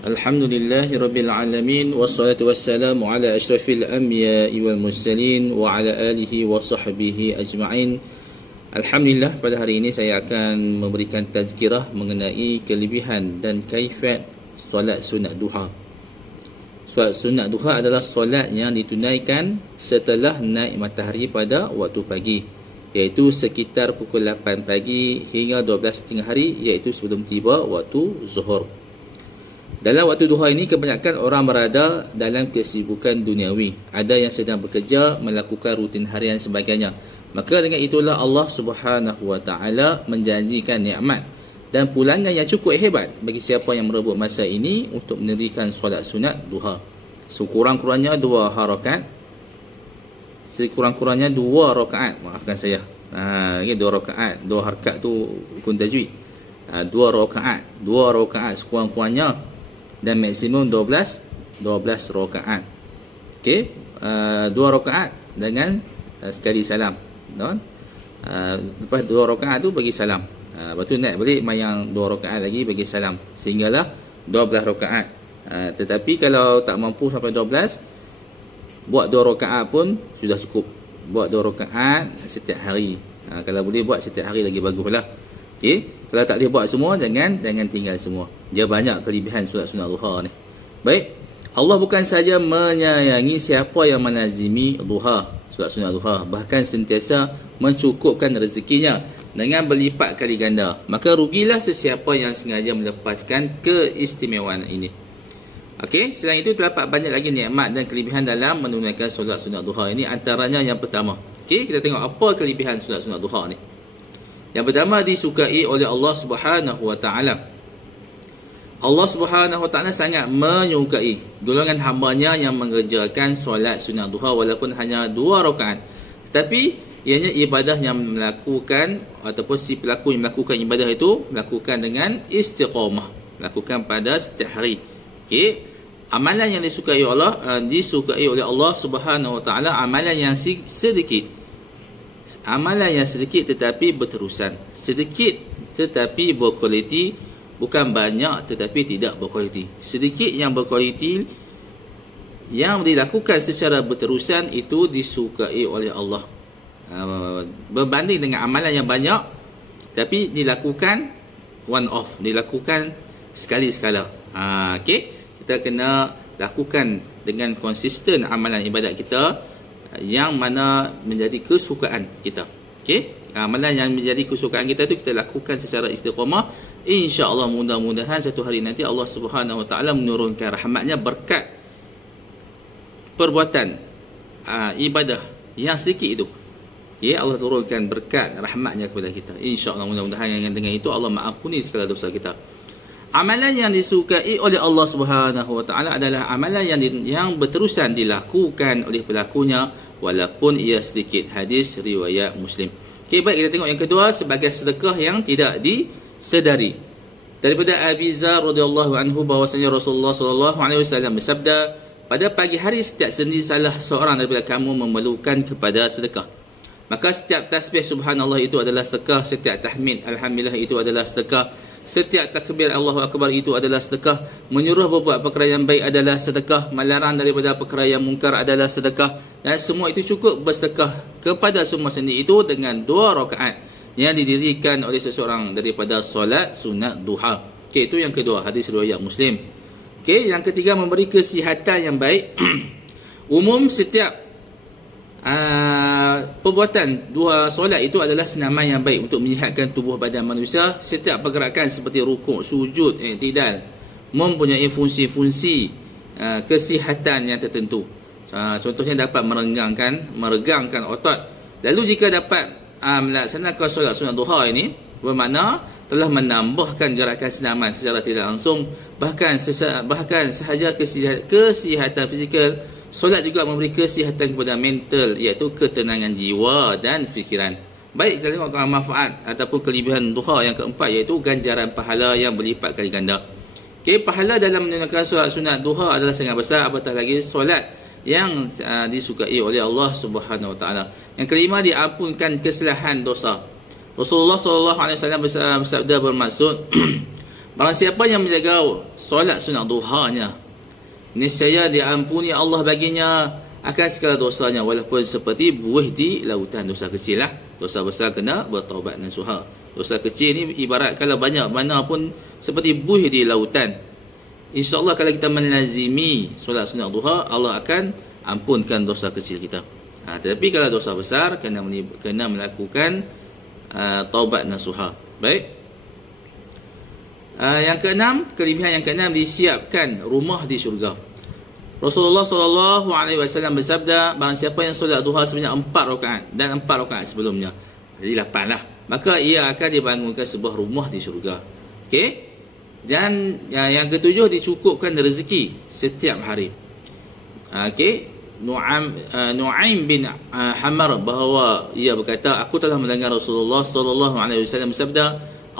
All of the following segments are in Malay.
Alhamdulillahi Rabbil Alamin. Wassalatu wassalamu ala ashrafil anbiya'i wal mursalin wa ala alihi wa sahbihi ajma'in. Alhamdulillah, pada hari ini saya akan memberikan tazkirah mengenai kelebihan dan kaifiat solat sunat duha. Solat sunat duha adalah solat yang ditunaikan setelah naik matahari pada waktu pagi, iaitu sekitar pukul 8 pagi hingga 12 tengah hari, iaitu sebelum tiba waktu zuhur. Dalam waktu duha ini, kebanyakan orang berada dalam kesibukan duniawi. Ada yang sedang bekerja, melakukan rutin harian sebagainya. Maka dengan itulah Allah Subhanahu Wa Taala menjanjikan nikmat dan pulangan yang cukup hebat bagi siapa yang merebut masa ini untuk mendirikan solat sunat duha. Sekurang-kurangnya 2 harakat. Sekurang-kurangnya 2 rakaat. Maafkan saya. 2 rakaat. 2 harakat tu hukum tajwid. 2 rakaat. 2 rakaat sekurang-kurangnya, dan maksimum 12 rakaat. Okey, 2 rakaat dengan sekali salam. Lepas 2 rakaat tu bagi salam. Lepas tu naik balik yang 2 rakaat lagi bagi salam, sehinggalah 12 rakaat. Tetapi kalau tak mampu sampai 12, buat 2 rakaat pun sudah cukup. Buat 2 rakaat setiap hari. Kalau boleh buat setiap hari lagi baguslah. Okey, kalau tak boleh buat semua, jangan tinggal semua. Dia banyak kelebihan solat sunat duha ni. Baik, Allah bukan saja menyayangi siapa yang menazimi duha, solat sunat duha, bahkan sentiasa mencukupkan rezekinya dengan berlipat kali ganda. Maka rugilah sesiapa yang sengaja melepaskan keistimewaan ini. Okey, selain itu terdapat banyak lagi nikmat dan kelebihan dalam menunaikan solat sunat duha ini. Antaranya yang pertama. Okey, kita tengok apa kelebihan solat sunat duha ni. Yang pertama, disukai oleh Allah Subhanahu Wa Taala. Allah Subhanahu Wa Taala sangat menyukai golongan hamba-Nya yang mengerjakan solat sunat duha walaupun hanya 2 rakaat. Tetapi ianya ibadah yang melakukan ataupun si pelaku yang melakukan ibadah itu melakukan dengan istiqamah, melakukan pada setiap hari. Okey, amalan yang disukai oleh Allah Subhanahu Wa Taala, amalan yang sedikit. Amalan yang sedikit tetapi berterusan. Sedikit tetapi berkualiti, bukan banyak tetapi tidak berkualiti. Sedikit yang berkualiti yang dilakukan secara berterusan itu disukai oleh Allah. Berbanding dengan amalan yang banyak tapi dilakukan one off, dilakukan sekali-sekala. Okey, kita kena lakukan dengan konsisten amalan ibadat kita yang mana menjadi kesukaan kita. Okey, amalan yang menjadi kesukaan kita tu kita lakukan secara istiqamah. Insya-Allah, mudah-mudahan satu hari nanti Allah Subhanahu Wa Taala menurunkan rahmat-Nya berkat perbuatan ibadah yang sedikit itu. Ya, Allah turunkan berkat rahmat-Nya kepada kita. Insya-Allah, mudah-mudahan yang dengan itu Allah mengampuni segala dosa kita. Amalan yang disukai oleh Allah Subhanahu Wa Taala adalah amalan yang berterusan dilakukan oleh pelakunya walaupun ia sedikit. Hadis riwayat Muslim. Okey, baik, kita tengok yang kedua sebagai sedekah yang tidak disedari. Daripada Abi Zar radhiyallahu anhu bahwasanya Rasulullah sallallahu alaihi wasallam bersabda, pada pagi hari setiap sendi salah seorang daripada kamu memerlukan kepada sedekah, maka setiap tasbih subhanallah itu adalah sedekah, setiap tahmid alhamdulillah itu adalah sedekah, setiap takbir Allahu Akbar itu adalah sedekah, menyuruh berbuat perkara yang baik adalah sedekah, melarang daripada perkara yang mungkar adalah sedekah, dan semua itu cukup bersedekah kepada semua sendi itu dengan 2 rakaat yang didirikan oleh seseorang daripada solat sunat duha. Okey, itu yang kedua, hadis riwayat Muslim. Okey, yang ketiga, memberi kesihatan yang baik. Umum setiap perbuatan dua solat itu adalah senaman yang baik untuk menyihatkan tubuh badan manusia. Setiap pergerakan seperti rukuk, sujud, i'tidal mempunyai fungsi-fungsi kesihatan yang tertentu. Contohnya dapat meregangkan otot. Lalu jika dapat melaksanakan solat sunat duha ini, bermakna telah menambahkan gerakan senaman secara tidak langsung. Bahkan sahaja kesihatan fizikal, solat juga memberi kesihatan kepada mental, iaitu ketenangan jiwa dan fikiran. Baik, kita tengok manfaat ataupun kelebihan duha yang keempat, iaitu ganjaran pahala yang berlipat kali ganda. Okey, pahala dalam menunaikan solat sunat duha adalah sangat besar, apatah lagi solat yang disukai oleh Allah Subhanahu Wa Taala. Yang kelima, diampunkan kesalahan dosa. Rasulullah sallallahu alaihi wasallam bersabda bermaksud Barang siapa yang menjaga solat sunat duhanya, niscaya diampuni Allah baginya akan segala dosanya, walaupun seperti buih di lautan. Dosa kecil lah. Dosa besar kena bertaubat nasuha. Dosa kecil ni ibarat kalau banyak mana pun seperti buih di lautan. InsyaAllah kalau kita melazimi solat sunat duha, Allah akan ampunkan dosa kecil kita. Tetapi kalau dosa besar, kena melakukan taubat nasuha. Baik. Yang keenam, kelebihan yang keenam, disiapkan rumah di syurga. Rasulullah SAW bersabda, barang siapa yang solat duha sebanyak 4 rakaat dan 4 rakaat sebelumnya, jadi 8 lah, maka ia akan dibangunkan sebuah rumah di syurga. Okey. Dan yang ketujuh, dicukupkan rezeki setiap hari. Okey. Nu'aim bin Hamar bahawa ia berkata, aku telah mendengar Rasulullah SAW bersabda,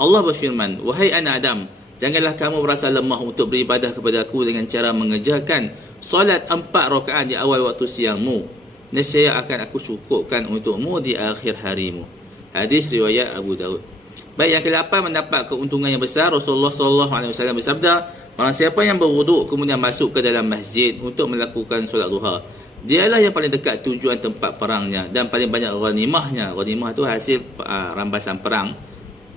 Allah berfirman, wahai anak Adam, janganlah kamu berasa lemah untuk beribadah kepada aku dengan cara mengerjakan solat 4 rakaat di awal waktu siangmu. Nescaya akan aku cukupkan untukmu di akhir harimu. Hadis riwayat Abu Daud. Baik, yang ke-8, mendapat keuntungan yang besar. Rasulullah SAW bersabda, barang siapa yang berwuduk kemudian masuk ke dalam masjid untuk melakukan solat duha, dialah yang paling dekat tujuan tempat perangnya dan paling banyak ghanimahnya. Ghanimah itu hasil rampasan perang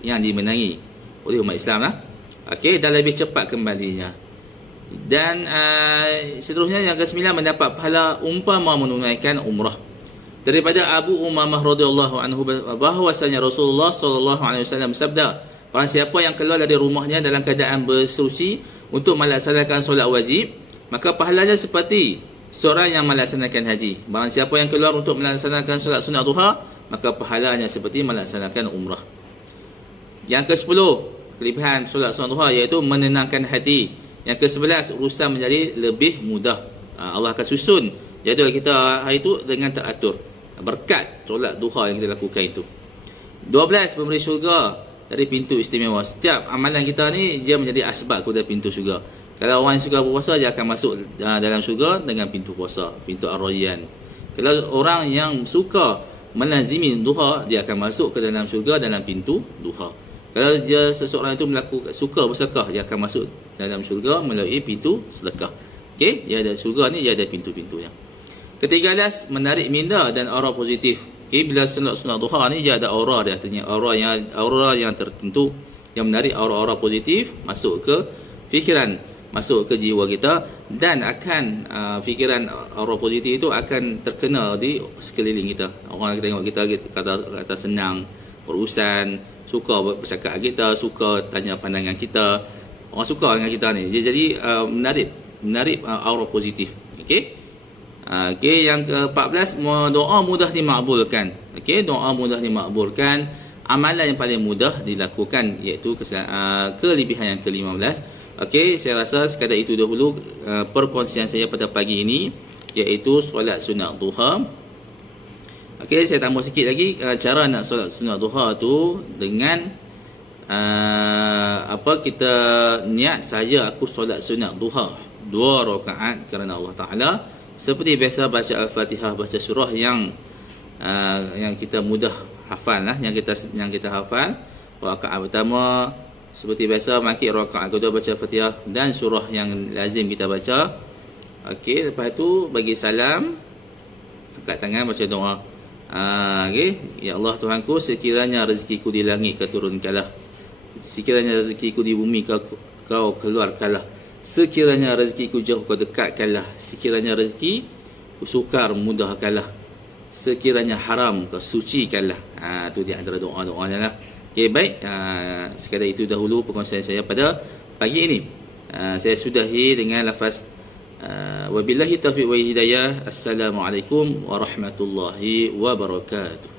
yang dimenangi oleh umat Islam lah. Okey, dan lebih cepat kembalinya. Dan seterusnya, yang ke-9, mendapat pahala umpama menunaikan umrah. Daripada Abu Umamah radhiyallahu anhu bahwasanya Rasulullah SAW bersabda, barang siapa yang keluar dari rumahnya dalam keadaan bersuci untuk melaksanakan solat wajib, maka pahalanya seperti seorang yang melaksanakan haji. Barang siapa yang keluar untuk melaksanakan solat sunat duha, maka pahalanya seperti melaksanakan umrah. Yang ke-10, kelebihan solat sunat duha, iaitu menenangkan hati. Yang ke-11, urusan menjadi lebih mudah. Allah akan susun jadual kita hari itu dengan teratur berkat solat duha yang kita lakukan itu. 12, pemberi syurga dari pintu istimewa. Setiap amalan kita ni dia menjadi asbab kepada pintu syurga. Kalau orang yang suka berpuasa, dia akan masuk dalam syurga dengan pintu puasa, pintu Ar-Rayyan. Kalau orang yang suka melazimi duha, dia akan masuk ke dalam syurga dalam pintu duha. Kalau dia seseorang itu suka bersedekah, dia akan masuk dalam syurga melalui pintu sedekah. Okey, dia ada syurga ni, dia ada pintu-pintunya. Ke-13, menarik minda dan aura positif. Okey, bila sunat duha ni dia ada aura dia, artinya aura yang tertentu yang menarik aura-aura positif masuk ke fikiran, masuk ke jiwa kita, dan akan fikiran aura positif itu akan terkena di sekeliling kita. Orang tengok kita kata senang berurusan, suka bercakap kita, suka tanya pandangan kita, orang suka dengan kita ni. Dia jadi menarik aura positif. Okey. Okey, yang ke-14, doa mudah dimakbulkan. Okey, doa mudah dimakbulkan, amalan yang paling mudah dilakukan, iaitu kelebihan yang ke-15. Okey, saya rasa sekadar itu dahulu perkongsian saya pada pagi ini, iaitu solat sunat duha. Okey, saya tambah sikit lagi cara nak solat sunat duha tu dengan kita niat, saya aku solat sunat duha 2 rakaat kerana Allah Taala. Seperti biasa baca Al-Fatihah, baca surah yang kita mudah hafal lah, yang kita hafal. Rakaat pertama seperti biasa maki, rakaat kedua baca Fatihah dan surah yang lazim kita baca. Okey, lepas tu bagi salam, angkat tangan baca doa. Okey, ya Allah Tuhanku, sekiranya rezekiku di langit kau turunkanlah, sekiranya rezekiku di bumi kau keluarkanlah, sekiranya rezekiku jauh kau dekatkanlah, sekiranya rezeki ku sukar mudahkanlah, sekiranya haram kau sucikanlah. Tu di antara doa-doanya lah. Okey, baik, sekadar itu dahulu perkongsian saya pada pagi ini. Saya sudahi dengan lafaz wabillahi taufiq wa hidayah. Assalamualaikum warahmatullahi wabarakatuh.